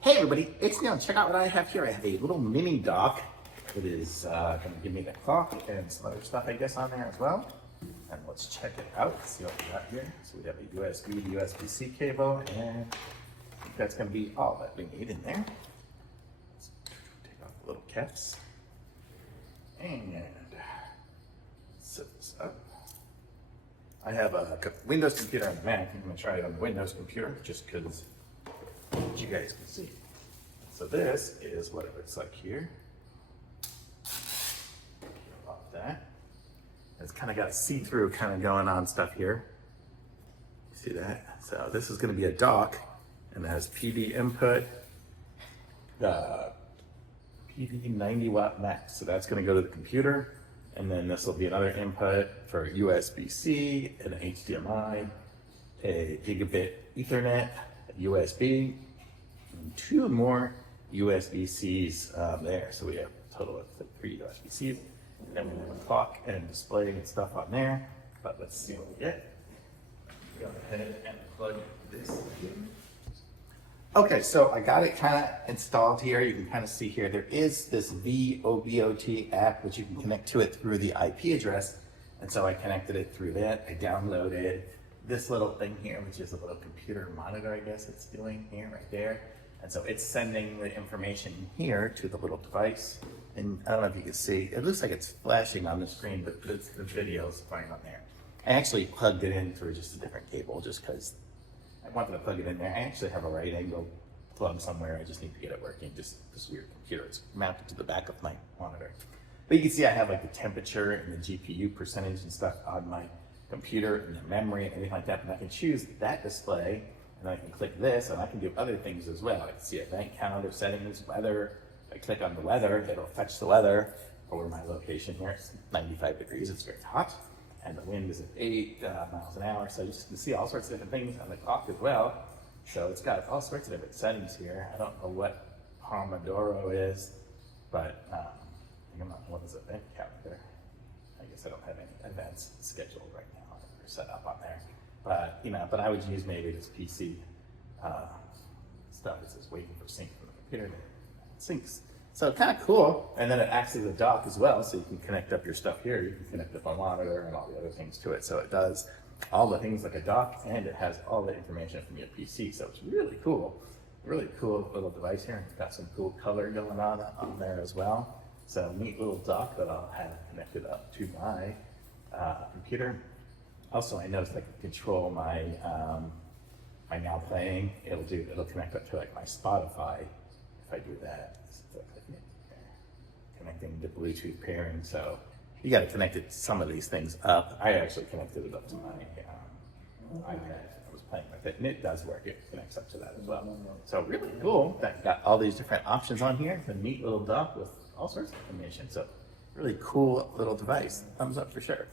Hey everybody, it's Neil. Check out what I have here. I have a little mini dock that is going to give me the clock and some other stuff I guess on there as well. And let's check it out, see what we got here. So we have a USB to USB-C cable, and I think that's going to be all that we need in there. Let's take off the little caps and set this up. I have a Windows computer on the Mac. I'm going to try it on the Windows computer just because you guys can see. So this is what it looks like here. About that. It's kind of got see-through kind of going on stuff here. See that? So this is going to be a dock, and it has PD input, PD 90 watt max. So that's going to go to the computer, and then this will be another input for USB-C, an HDMI, a gigabit Ethernet, USB, and two more USB-Cs there. So we have a total of 3 USB-Cs. And then we have a clock and display and stuff on there. But let's see what we get. Go ahead and plug this in. Okay, so I got it kind of installed here. You can kind of see here, there is this VOBOT app, which you can connect to it through the IP address. And so I connected it through that. I downloaded this little thing here, which is a little computer monitor, I guess it's doing here, right there. And so it's sending the information here to the little device. And I don't know if you can see, it looks like it's flashing on the screen, but the video is fine on there. I actually plugged it in through just a different cable just because I wanted to plug it in there. I actually have a right angle plug somewhere. I just need to get it working. Just this weird computer. It's mounted to the back of my monitor. But you can see I have like the temperature and the GPU percentage and stuff on my computer and the memory and everything like that. And I can choose that display, and I can click this, and I can do other things as well. I can see event calendar settings, weather. If I click on the weather, it'll fetch the weather over my location here. It's 95 degrees, it's very hot. And the wind is at 8 miles an hour. So you just can see all sorts of different things on the clock as well. So it's got all sorts of different settings here. I don't know what Pomodoro is, but I think I'm not, what is event calendar? I guess I don't have any events scheduled right now or set up on there. But, but I would use maybe this PC stuff. It's just waiting for sync from the computer. It syncs. So kind of cool. And then it acts as a dock as well. So you can connect up your stuff here. You can connect up a monitor and all the other things to it. So it does all the things like a dock, and it has all the information from your PC. So it's really cool. Really cool little device here. It's got some cool color going on there as well. So neat little dock that I'll have connected up to my computer. Also, I noticed I can control my my Now Playing. It'll connect up to like my Spotify if I do that. So connecting the Bluetooth pairing. So you got to connect some of these things up. I actually connected it up to my iPad. I was playing with it, and it does work. It connects up to that as well. So really cool that you got all these different options on here. It's a neat little dock with all sorts of information. So really cool little device. Thumbs up for sure.